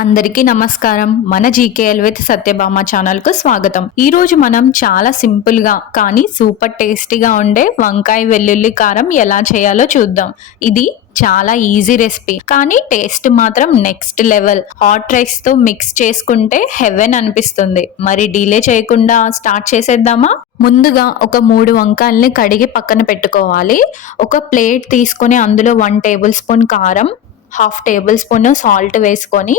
అందరికీ నమస్కారం. మన జీకేఎల్ విత్ సత్యభామ ఛానల్ కు స్వాగతం. ఈ రోజు మనం చాలా సింపుల్ గా కానీ సూపర్ టేస్టీగా ఉండే వంకాయ వెల్లుల్లి కారం ఎలా చేయాలో చూద్దాం. ఇది చాలా ఈజీ రెసిపీ కానీ టేస్ట్ మాత్రం నెక్స్ట్ లెవెల్. హాట్ రైస్ తో మిక్స్ చేసుకుంటే హెవెన్ అనిపిస్తుంది. మరి డిలే చేయకుండా స్టార్ట్ చేసేద్దామా? ముందుగా ఒక 3 వంకాయల్ని కడిగి పక్కన పెట్టుకోవాలి. ఒక ప్లేట్ తీసుకొని అందులో 1 టేబుల్ స్పూన్ కారం, 1/2 టేబుల్ స్పూన్ సాల్ట్ వేసుకొని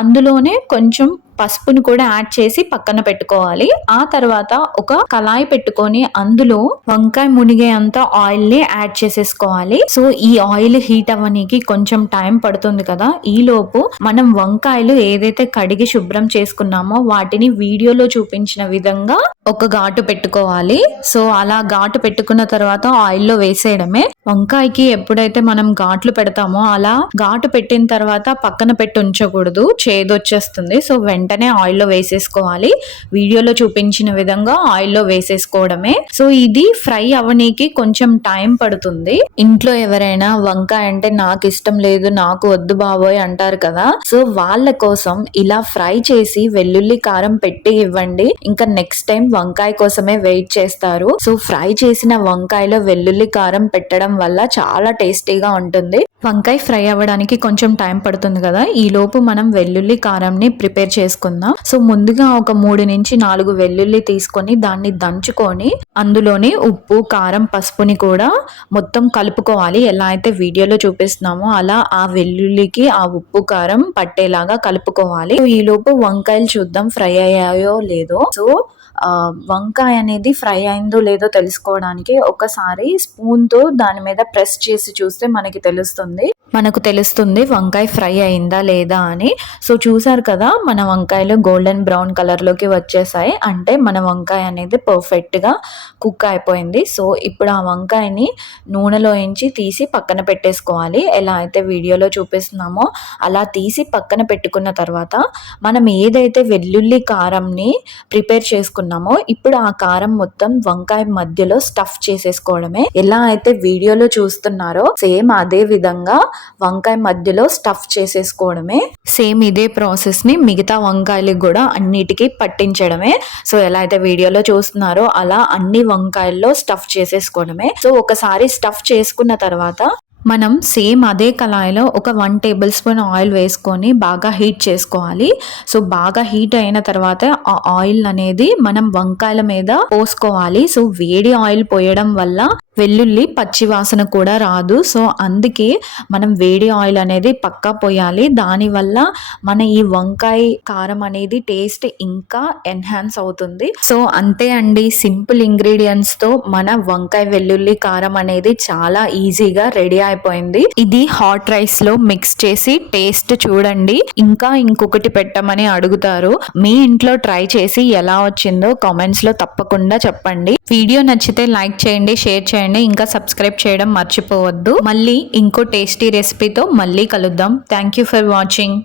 అందులోనే కొంచెం పసుపుని కూడా యాడ్ చేసి పక్కన పెట్టుకోవాలి. ఆ తర్వాత ఒక కళాయి పెట్టుకొని అందులో వంకాయ మునిగే అంత ఆయిల్ ని యాడ్ చేసేసుకోవాలి. సో ఈ ఆయిల్ హీట్ అవ్వడానికి కొంచెం టైం పడుతుంది కదా. ఈ లోపు మనం వంకాయలు ఏదైతే కడిగి శుభ్రం చేసుకున్నామో వాటిని వీడియోలో చూపించిన విధంగా ఒక ఘాటు పెట్టుకోవాలి. సో అలా ఘాటు పెట్టుకున్న తర్వాత ఆయిల్ లో వేసేయడమే. వంకాయకి ఎప్పుడైతే మనం ఘాట్లు పెడతామో అలా ఘాటు పెట్టిన తర్వాత పక్కన పెట్టి ఉంచకూడదు, చేదొచ్చేస్తుంది. సో వెంటనే ఆయిల్లో వేసేసుకోవాలి. వీడియోలో చూపించిన విధంగా ఆయిల్లో వేసేసుకోవడమే. సో ఇది ఫ్రై అవ్వనీకి కొంచెం టైం పడుతుంది. ఇంట్లో ఎవరైనా వంకాయ అంటే నాకు ఇష్టం లేదు, నాకు వద్దు బాబోయ్ అంటారు కదా. సో వాళ్ళ కోసం ఇలా ఫ్రై చేసి వెల్లుల్లి కారం పెట్టి ఇవ్వండి. ఇంకా నెక్స్ట్ టైం వంకాయ కోసమే వెయిట్ చేస్తారు. సో ఫ్రై చేసిన వంకాయలో వెల్లుల్లి కారం పెట్టడం వల్ల చాలా టేస్టీగా ఉంటుంది. వంకాయ ఫ్రై అవ్వడానికి కొంచెం టైం పడుతుంది కదా. ఈ లోపు మనం వెల్లుల్లి కారంని ప్రిపేర్ చేసుకుందాం. సో ముందుగా ఒక 3 నుంచి 4 వెల్లుల్లి తీసుకొని దాన్ని దంచుకొని అందులోని ఉప్పు, కారం, పసుపుని కూడా మొత్తం కలుపుకోవాలి. ఎలా అయితే వీడియోలో చూపిస్తున్నామో అలా ఆ వెల్లుల్లికి ఆ ఉప్పు, కారం పట్టేలాగా కలుపుకోవాలి. ఈ లోపు వంకాయలు చూద్దాం ఫ్రై అయ్యాయో లేదో. సో వంకాయ అనేది ఫ్రై అయిందో లేదో తెలుసుకోవడానికి ఒకసారి స్పూన్ తో దాని మీద ప్రెస్ చేసి చూస్తే మనకు తెలుస్తుంది వంకాయ ఫ్రై అయిందా లేదా అని. సో చూసారు కదా, మన వంకాయలు గోల్డెన్ బ్రౌన్ కలర్ లోకి వచ్చేసాయి. అంటే మన వంకాయ అనేది పర్ఫెక్ట్ గా కుక్ అయిపోయింది. సో ఇప్పుడు ఆ వంకాయని నూనెలో ఎంచి తీసి పక్కన పెట్టేసుకోవాలి. ఎలా అయితే వీడియోలో చూపిస్తున్నామో అలా తీసి పక్కన పెట్టుకున్న తర్వాత మనం ఏదైతే వెల్లుల్లి కారంని ప్రిపేర్ చేసుకున్నామో ఇప్పుడు ఆ కారం మొత్తం వంకాయ మధ్యలో స్టఫ్ చేసేసుకోవడమే. ఎలా అయితే వీడియోలో చూస్తున్నారో సేమ్ అదే విధంగా వంకాయ మధ్యలో స్టఫ్ చేసేసుకోవడమే. సేమ్ ఇదే ప్రాసెస్ ని మిగతా వంకాయలకు కూడా అన్నిటికీ పట్టించడమే. సో ఎలా అయితే వీడియోలో చూస్తున్నారో అలా అన్ని వంకాయల్లో స్టఫ్ చేసేసుకోవడమే. సో ఒకసారి స్టఫ్ చేసుకున్న తర్వాత మనం సేమ్ అదే కళాయిలో ఒక 1 టేబుల్ స్పూన్ ఆయిల్ వేసుకొని బాగా హీట్ చేసుకోవాలి. సో బాగా హీట్ అయిన తర్వాత ఆ ఆయిల్ అనేది మనం వంకాయల మీద పోసుకోవాలి. సో వేడి ఆయిల్ పోయడం వల్ల వెల్లుల్లి పచ్చి వాసన కూడా రాదు. సో అందుకే మనం వేడి ఆయిల్ అనేది పక్కా పోయాలి. దానివల్ల మన ఈ వంకాయ కారం అనేది టేస్ట్ ఇంకా ఎన్హాన్స్ అవుతుంది. సో అంతే అండి, సింపుల్ ఇంగ్రీడియంట్స్ తో మన వంకాయ వెల్లుల్లి కారం అనేది చాలా ఈజీగా రెడీ అయిపోయింది. ఇది హాట్ రైస్ లో మిక్స్ చేసి టేస్ట్ చూడండి. ఇంకా ఇంకొకటి పెట్టమని అడుగుతారు. మీ ఇంట్లో ట్రై చేసి ఎలా వచ్చిందో కామెంట్స్ లో తప్పకుండా చెప్పండి. వీడియో నచ్చితే లైక్ చేయండి, షేర్ చేయండి, ఇంకా సబ్స్క్రైబ్ చేయడం మర్చిపోవద్దు. మళ్ళీ ఇంకో టేస్టీ రెసిపీతో మళ్ళీ కలుద్దాం. Thank you for watching.